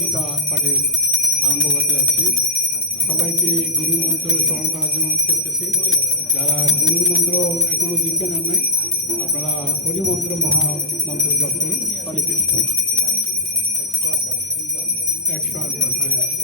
গীতা পাঠের আরম্ভ করতে যাচ্ছি। সবাইকে গুরু মন্ত্র স্মরণ করার জন্য অনুরোধ করতেছি। যারা গুরু মন্ত্র এখনও দীক্ষা নেন নাই, আপনারা হরিমন্ত্র মহামন্ত্র জপ করুন। হরে কৃষ্ণ। 108 বার হরে কৃষ্ণ।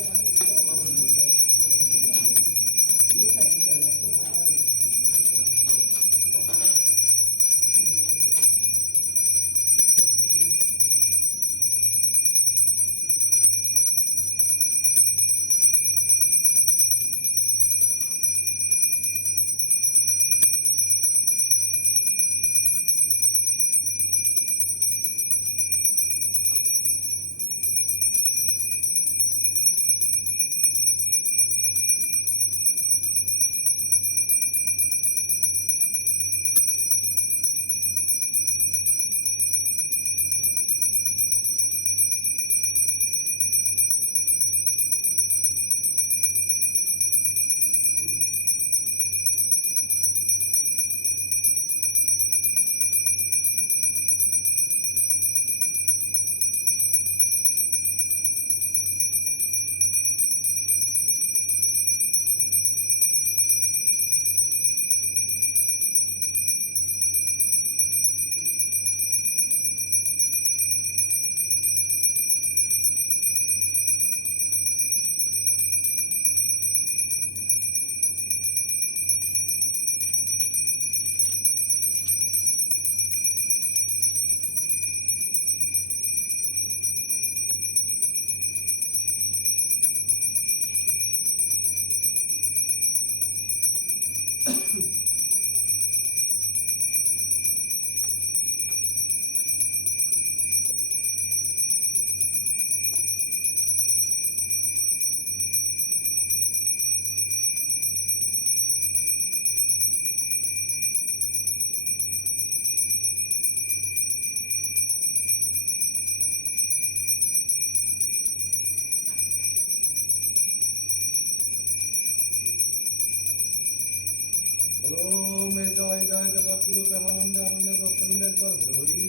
ओम जय जय जगद्गुरु प्रेमानंद आनंद गोविंद एकबार हरि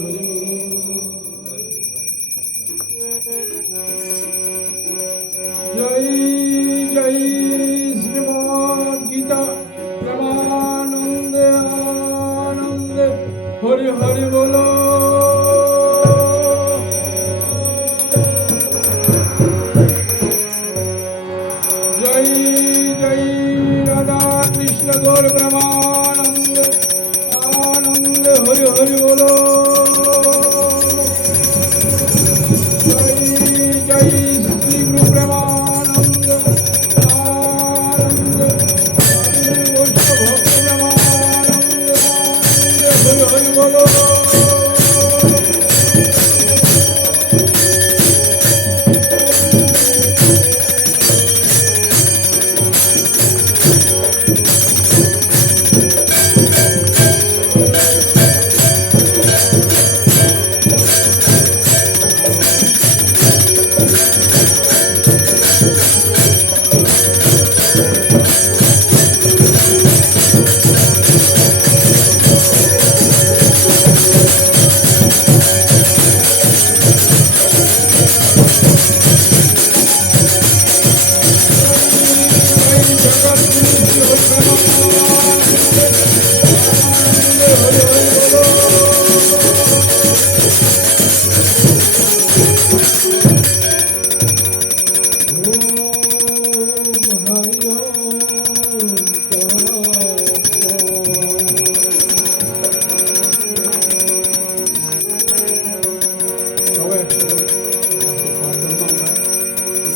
হরি জয় জয় শ্রীমদ্ গীতা প্রেমানন্দে আনন্দে হরি হরি বলো। জয় জয় রাধা কৃষ্ণ গৌর প্রেমানন্দে আনন্দে হরি হরি বলো। জয় জয় শ্রী গুরু প্রেমানন্দে আনন্দে বৈষ্ণব ভক্ত প্রেমানন্দে আনন্দে হরি হরি বলো।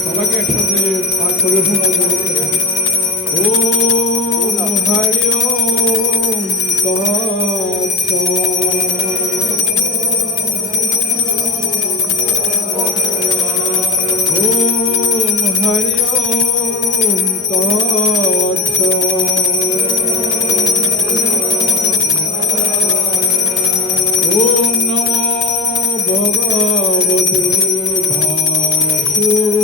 সবাইকে একসাথে পাঠ পরিবেশন ওম হরি ওম ওম হরি ওম ওম নমো ভগবতে বাসুদেবায়।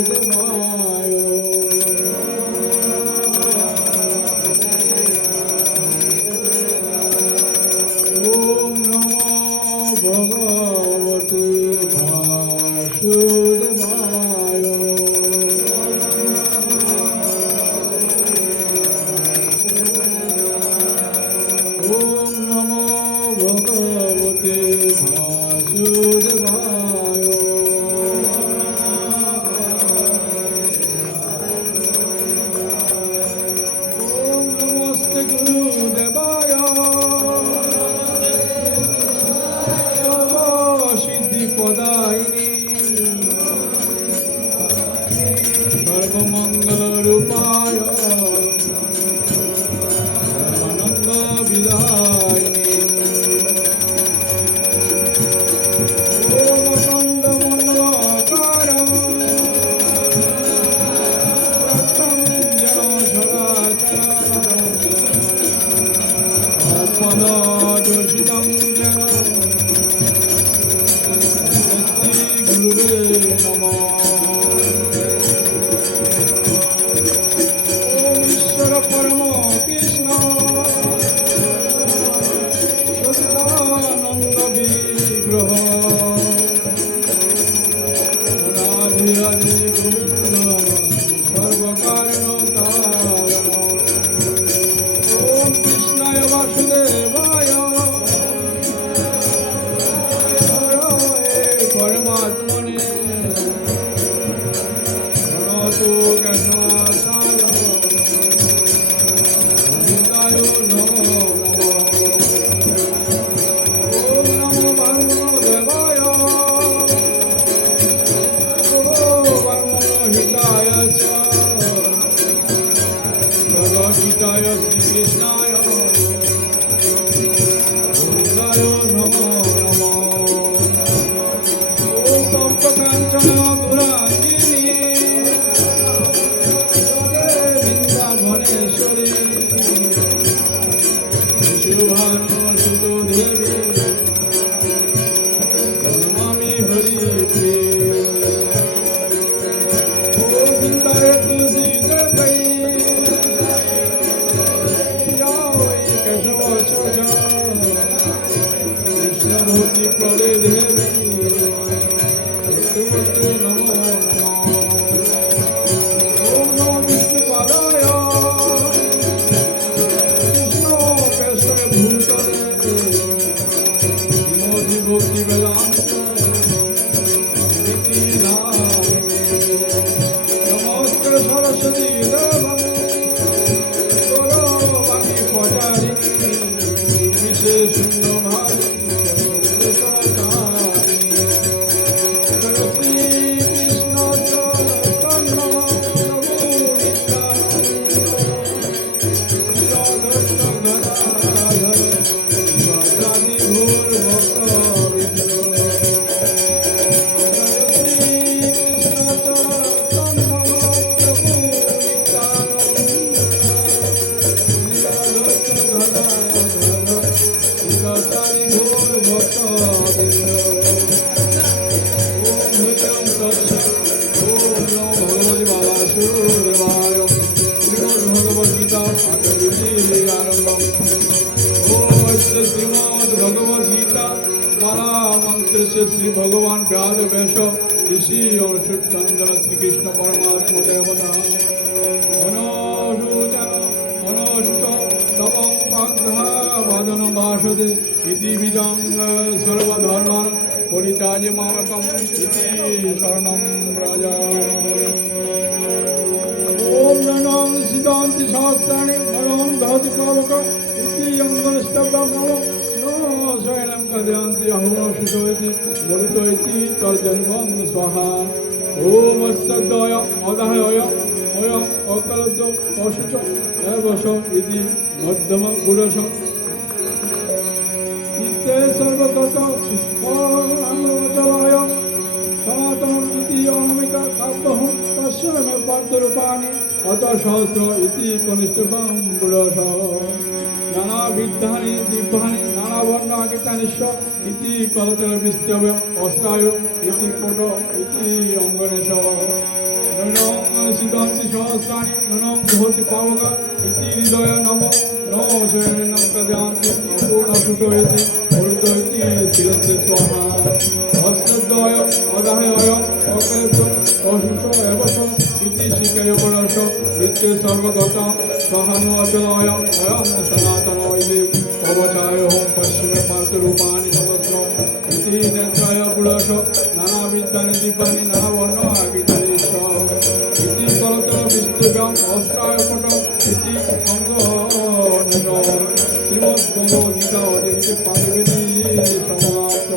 ওম নমো ভগবতে বাসুদেবায়। বাসুদেবায়। ওম নমো ভগবতে বাসুদেবায়। ওম নমস্তে গুরুদেবায়। সিদ্ধিপদায়িনী সর্বমঙ্গলরূপায় সর্বানন্দ বিদায়িনী। ওম অখণ্ড মণ্ডলাকারং রক্ষং যেন সদাচারং অপদদর্শিতং যেন গুরুবে নমঃ। ওম ঈশ্বর পরম কৃষ্ণ সচ্চিদানন্দ বিগ্রহ অনাদি আদি গোবিন্দ সর্বকারণ কারণ। ওম কৃষ্ণায় বাসুদেবায় হরে পরমাত্মনে প্রণতো জ্ঞানাসায় গোবিন্দায় নমো নমঃ। ওম নমো বামদেবায় বামনহিতায় চ ভগবদ্গীতায় শ্রীকৃষ্ণায় গোবিন্দায় নমো নমঃ। ওম তপ্তকাঞ্চন গৌরাঙ্গিনী বৃন্দাবনেশ্বরী শুভানুসুতো দেবী নমামি হরিপ্রিয়ে। ওম বৃন্দায় তুলসী দেবৈ জয় কেশব চ কৃষ্ণ ভক্তি প্রদে দেবী ভক্তি নমো নমঃ। ওম নমো বিষ্ণুপাদায় কৃষ্ণ কেশবে ভূতলে শ্রীমতি ভক্তি বেদান্ত স্বামীতি নামিনে। নমস্তে সরস্বতী দেবং গৌরবাণী প্রচারিণী বিশেষ শূন্যভাবে শ্রীকৃষ্ণ চৈতন্য প্রভু নিত্যানন্দ গদাধর শিবাসাদি ঘোর ভক্তবৃন্দ। শ্রীকৃষ্ণ চৈতন্য প্রভু নিত্যানন্দ গদাধর শিবাসাদি ঘোর ভক্তবৃন্দ। ওম ভূতং তৎসৎ। ওম নমো ভগবতে বাসুদেবায়। শ্রীমদ্ভগবদ্গীতা পাঠবিধিআরম্ভঃ। ওম অस्य শ্রীমদ্ভগবদ্গীতা মালা মন্ত্রस्य শ্রী ভগবান ব্যাসব্যাস ঋষি অনুসুচন্দন শ্রীকৃষ্ণ পরমাত্ম দেবতা অনুসূচন অনুসুচ তপং পাগ্ধা বাদন বাসদে ইতি বিদং সর্বধর্মান পরিত্যাজ্য মামকম ইতি শরণং ব্রজ। ওম নমঃ সিদ্ধান্তি শাস্ত্রাণি নমঃ দহতি পাবক ইতি অঙ্গনস্তব্ধম নমঃ স্বয়ং কদয়ন্তি অহো সুতোতি মরুতোতি তর্জন্মং স্বাহা। ওম সদ্দয় অদাহয় অয়ং অকলব্ধ অশুচ এবস ইতি মধ্যম পুরুষ নিত্যে সর্বগত শিষ্টায় সনাতনম ইতি অহমিকা কাব্যহম তস্মৈ পাদ্যরূপাণি অত সহস্র ইতি কনিষ্ঠকম পুরুষ। নানাবিধানি দিব্যানি নানাবর্ণাঙ্কিতানিশ্চ ইতি কলতল বিস্তব্য অষ্টায় ইতি কোট ইতি অঙ্গনেশ। ননং সিদ্ধান্তি সহস্রাণি ননং ভবতি পাবক ইতি হৃদয় নম নমঃ স্বয়ং কদয়ান্তি অপূর্ণসুতো ইতি মরুতো ইতি শিরস্যে স্বাহা। হস্তদ্বয় অচলায় অদাহায় অকল্প অসুষ এবস ইতি শিকায় পরশ নিত্যে সর্বগত সহানু অচলায় অয়ং সনাতন ইতি কবচায় হোম পশ্চিমে পার্থরূপাণি সহস্র ইতি নেত্রায় পুরশ নানা বিদ্যানি দিব্যানি নানা বর্ণ আগিতানি ইতি কলতল বিস্তৃতম অস্ত্রায় পটম ইতি অঙ্গ শ্রীমৎ গীতা অধিক পাদবিধি সমাপ্ত।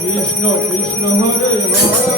কৃষ্ণ কৃষ্ণ হরে হরে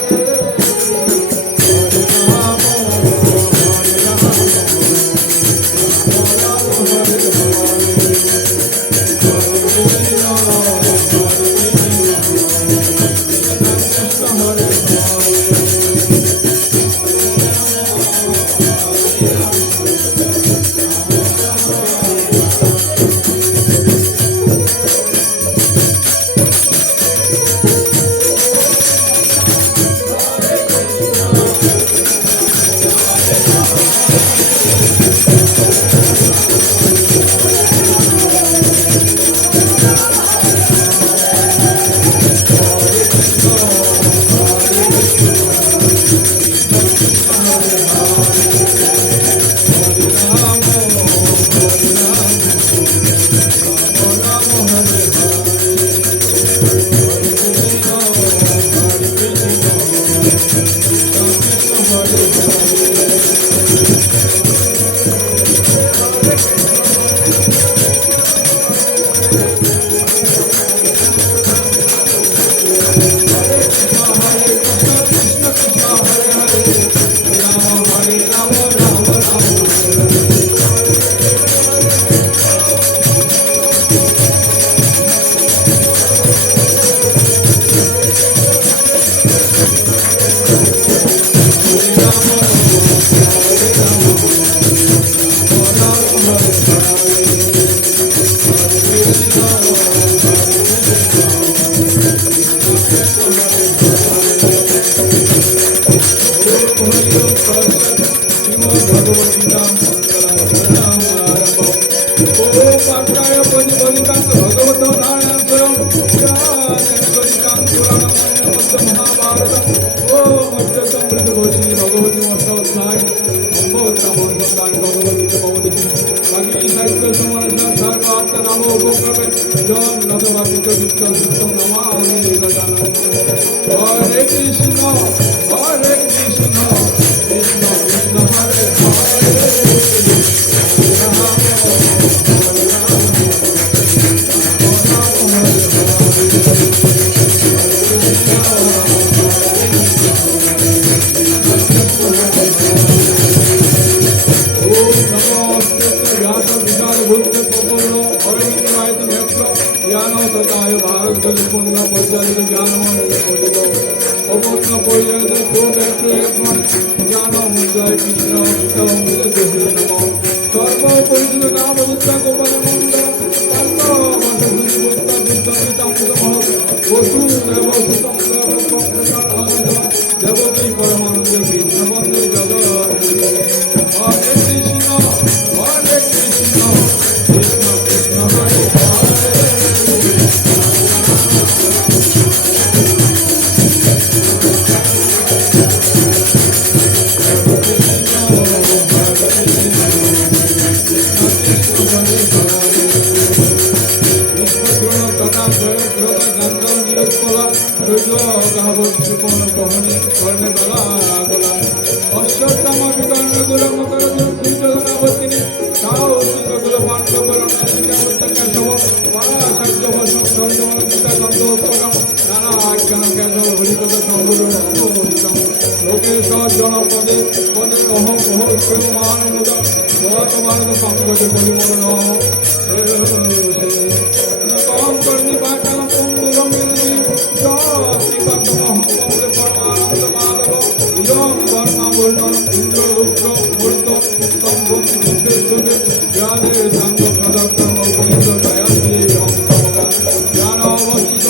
জ্ঞান অবস্থিত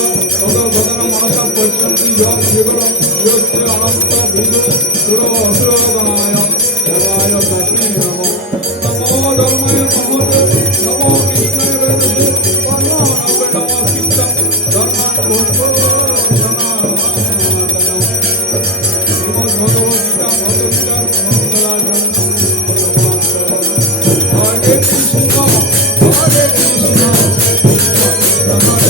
শান্তি জয় জীবন যোগ্য অনন্ত বিদু সুর অসুর গণায় দেবায় তস্মৈ নমঃ নমো ধর্মায় মহতে নমো কৃষ্ণায় বেদসে পরমো নবে নমঃ কীর্তন ধর্মান ভক্ত সনাতনম শ্রীমদ্ ভগবদ্ গীতা ভগবদ্গীতা মঙ্গলাচরণ হরে কৃষ্ণ হরে কৃষ্ণ হরে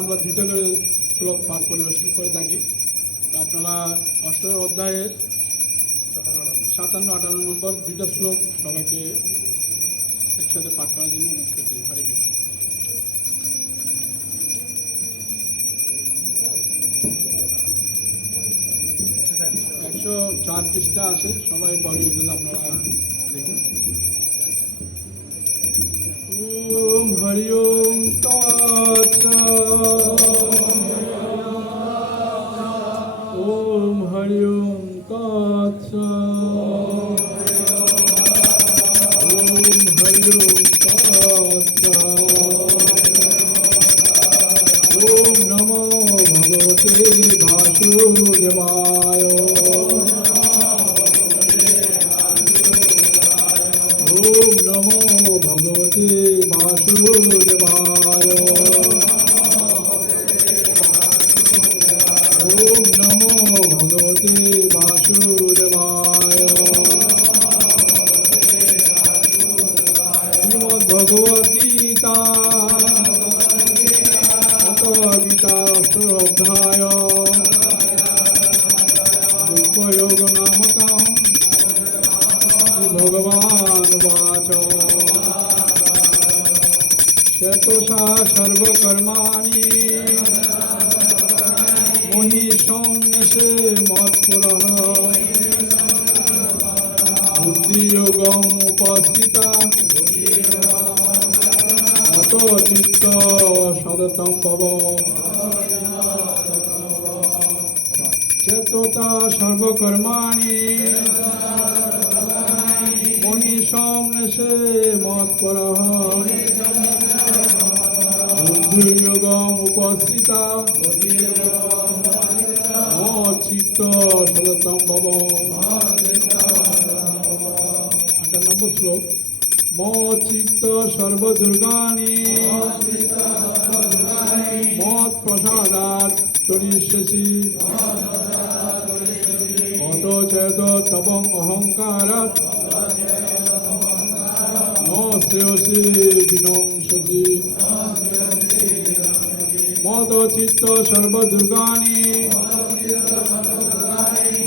আমরা দুটো করে শ্লোক পাঠ পরিবেশন করে থাকি। তো আপনারা অষ্টম অধ্যায়ের 57-58 নম্বর দুইটা শ্লোক সবাইকে একসাথে পাঠ করার জন্য অনুরোধ করছি। হরে কৃষ্ণ। 104 পৃষ্ঠা আছে, সবাই বড় আপনারা দেখুন। ওম হরি ওম ওম হরি ওম ওম হরি ওম নমো ভগবতে বাসুদেবায়। ওম নমো ভগবতে বাসুদেবায়। ওম নমো ভগবতে বাসুদেবায়। শ্রীমদ্ ভগবদ্ গীতা গীতা অষ্টাধ্যায় যোগ নামকম ভগবান বাচ শ্বেতসা সর্বকর্মাণি মহি সন্ন্যাসে মৎপরঃ বুদ্ধিযোগম উপস্থিতা অত চিত্ত সদতম ভব। চেততা সর্বকর্মাণি মহি সন্ন্যাসে মৎপরঃ বুদ্ধিযোগম উপস্থিতা মচ্চিত্ত সদতম ভব। 8 নম্বর শ্লোক। মচ্চিত্ত সর্বদুর্গানি মৎ প্রসাদাৎ তরিষ্যসি অত চেত তবং অহংকারাৎ ন শ্রেয়সি বিনংসসি। মদ চিত্ত সর্বদুর্গানি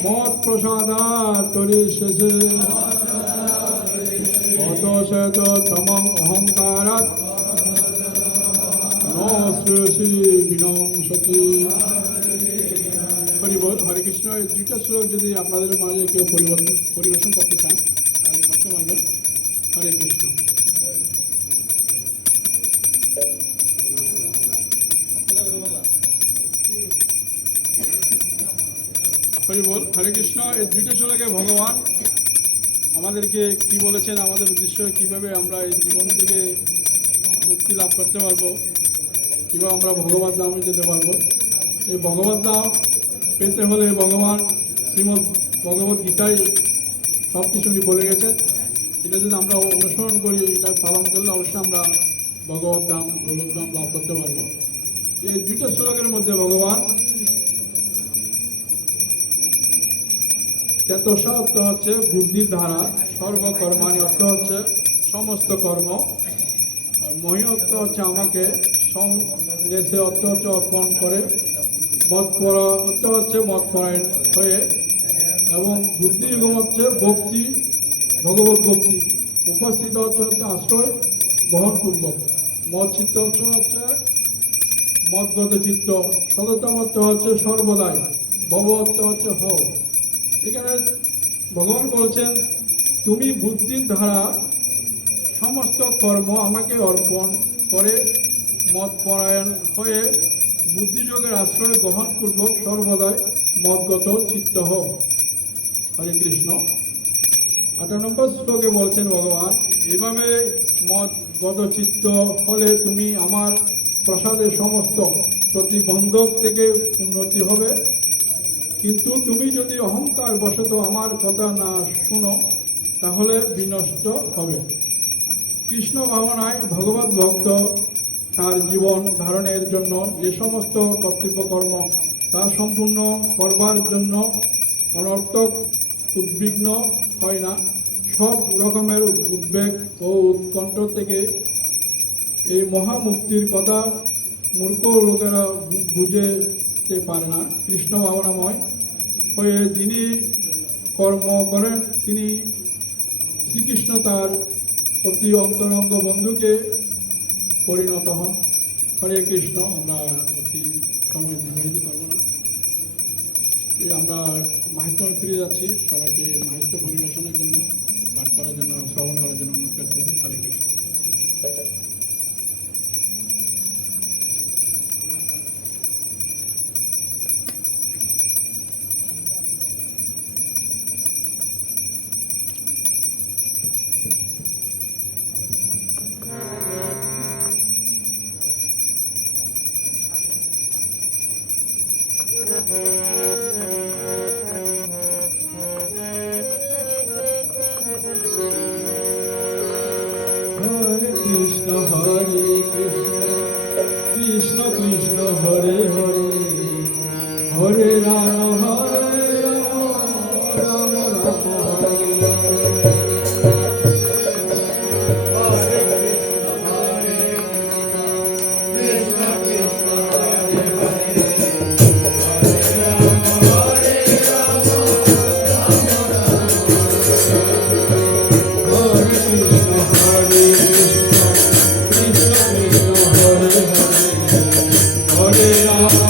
মৎ প্রসাদাৎ তরিষ্যসি অত চেত তবং অহংকারাৎ ন শ্রেয়সি বিনংসসি। হরি বল। হরে কৃষ্ণ। এই দুইটা শ্লোক যদি আপনাদের মাঝে কেউ পরিবেশন করতে চান তাহলে করতে পারবেন। হরে কৃষ্ণ। হরি বল। হরে কৃষ্ণ। এই দুইটা শ্লোকে ভগবান আমাদেরকে কি বলেছেন, আমাদের উদ্দেশ্য কীভাবে আমরা এই জীবন থেকে মুক্তি লাভ করতে পারবো, কীভাবে আমরা ভগবত ধামে যেতে পারবো। এই ভগবত ধাম পেতে হলে ভগবান শ্রীমদ্ ভগবদ্ গীতায় সব কিছু উনি বলে গেছেন। এটা যদি আমরা অনুসরণ করি, এটা পালন করলে অবশ্যই আমরা ভগবত ধাম গোলক ধাম লাভ করতে পারবো। এই দুইটা শ্লোকের মধ্যে ভগবান চেতসা অর্থ হচ্ছে বুদ্ধির ধারা, সর্বকর্মাণি অর্থ হচ্ছে সমস্ত কর্ম, আর মহি অর্থ হচ্ছে আমাকে, দেশে অর্থ হচ্ছে অর্পণ করে, মতপরা অর্থ হচ্ছে মতপরায়ণ হয়ে, এবং বুদ্ধিযুগম হচ্ছে ভক্তি, ভগবত ভক্তি, উপস্থিত অর্থ হচ্ছে আশ্রয় গ্রহণপূর্বক, মত চিত্ত অর্থ হচ্ছে মতগত চিত্ত, সততম অর্থ হচ্ছে সর্বদাই, ভব অর্থ হচ্ছে হও। এখানে ভগবান বলছেন তুমি বুদ্ধির দ্বারা সমস্ত কর্ম আমাকে অর্পণ করে মতপরায়ণ হয়ে বুদ্ধিযোগের আশ্রয় গ্রহণপূর্বক সর্বদাই মতগত চিত্ত হও। হরে কৃষ্ণ। 8 নম্বর শ্লোকে বলছেন ভগবান, এভাবে মতগত চিত্ত হলে তুমি আমার প্রসাদের সমস্ত প্রতিবন্ধক থেকে উন্নতি হবে, কিন্তু তুমি যদি অহংকার বশত আমার কথা না শুনো তাহলে বিনষ্ট হবে। কৃষ্ণ ভাবনায় ভগবত ভক্ত তার জীবন ধারণের জন্য যে সমস্ত কর্তব্যকর্ম তা সম্পূর্ণ করবার জন্য অনর্থক উদ্বিগ্ন হয় না। সব রকমের উদ্বেগ ও উৎকণ্ঠ থেকে এই মহামুক্তির কথা মূর্খ লোকেরা বুঝতে পারে না। কৃষ্ণ ভাবনাময় হয়ে যিনি কর্ম করেন তিনি শ্রীকৃষ্ণ তার অতি অন্তরঙ্গ বন্ধুকে পরিণত হন। হরে কৃষ্ণ। আমরা অতি সময় অতিবাহিত করব না, আমরা মাহিত্যমে ফিরে যাচ্ছি। সবাইকে মাহিত্য পরিবেশনের জন্য, পাঠ করার জন্য, শ্রবণ করার জন্য অনুরোধ করতেছি। হরে কৃষ্ণ। হরে কৃষ্ণ কৃষ্ণ কৃষ্ণ হরে হরে, হরে রাম রাম রাম হরে হরে। Hare Rama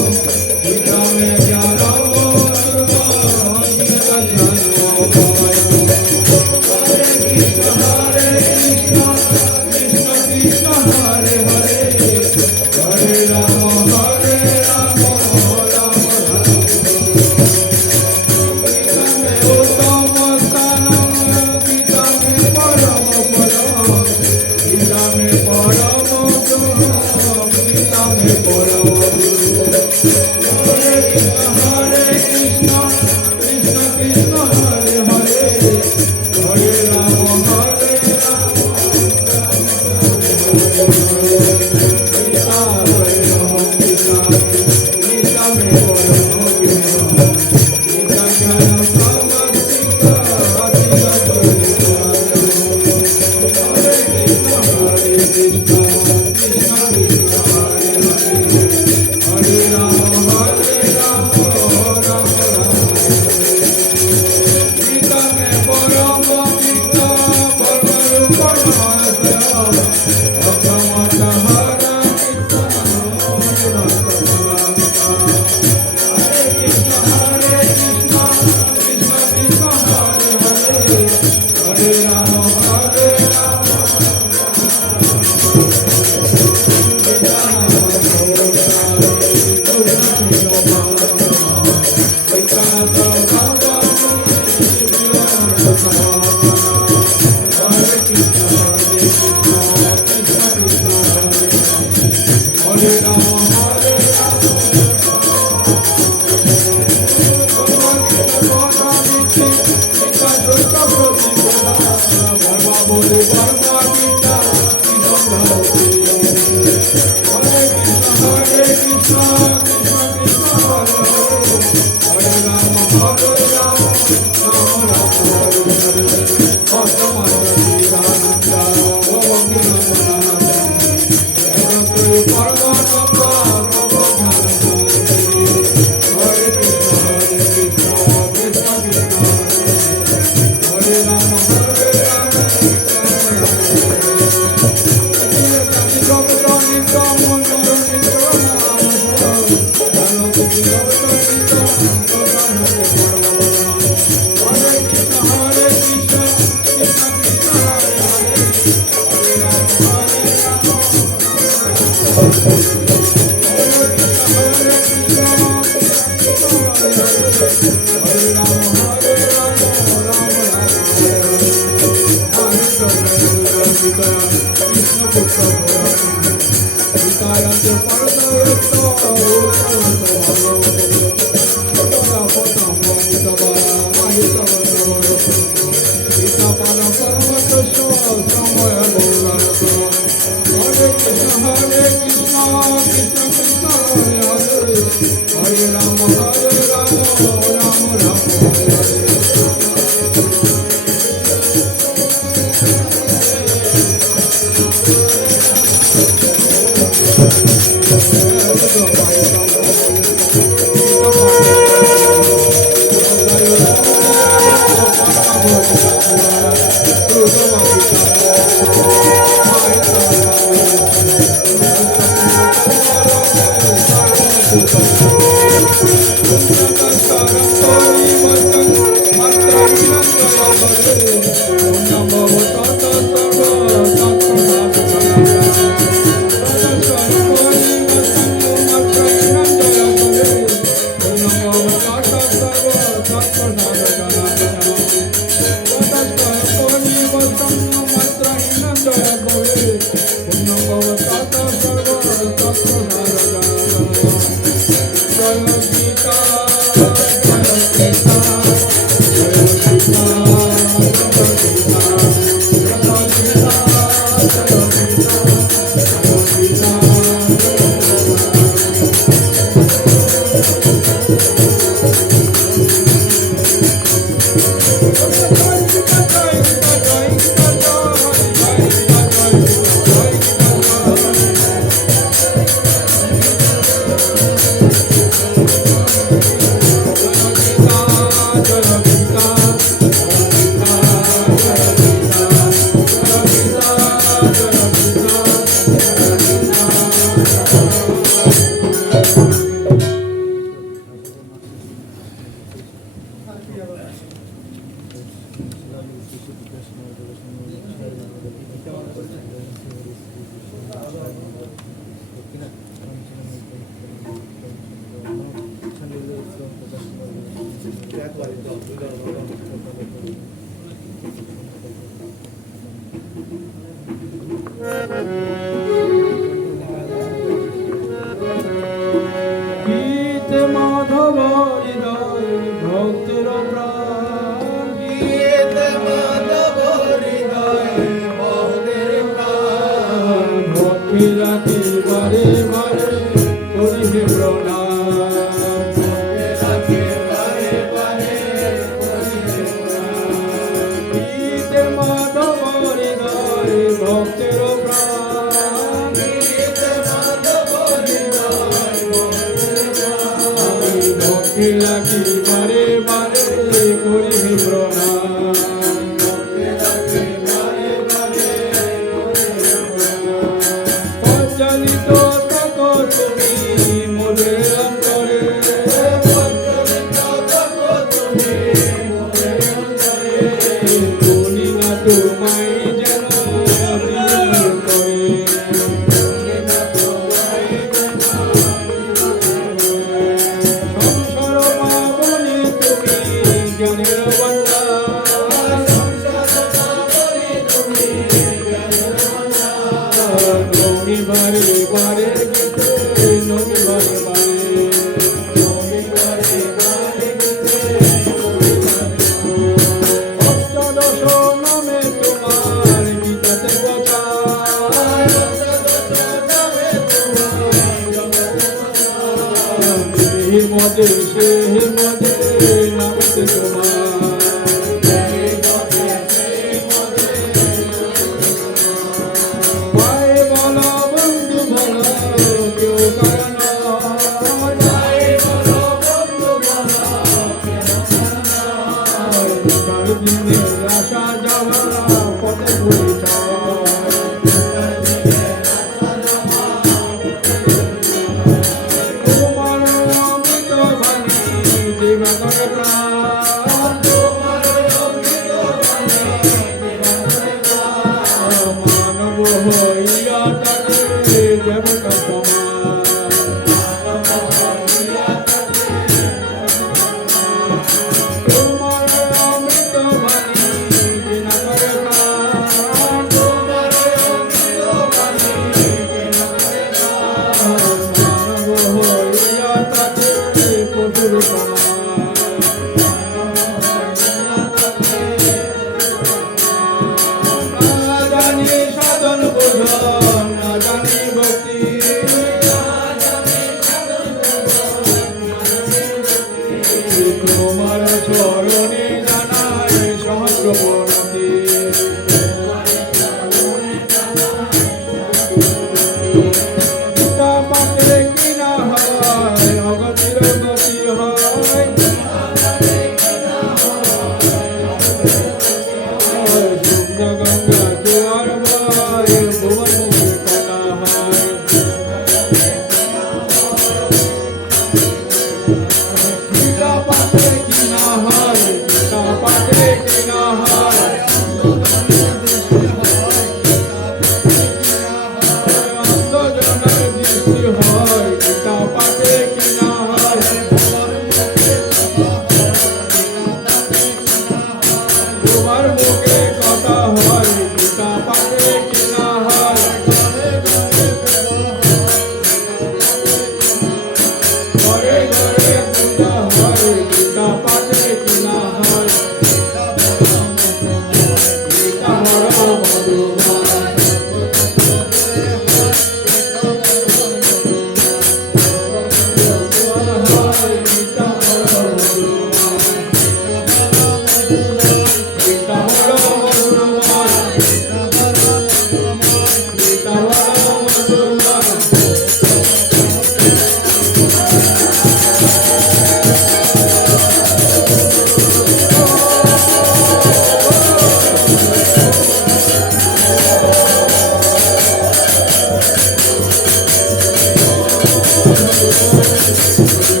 Hari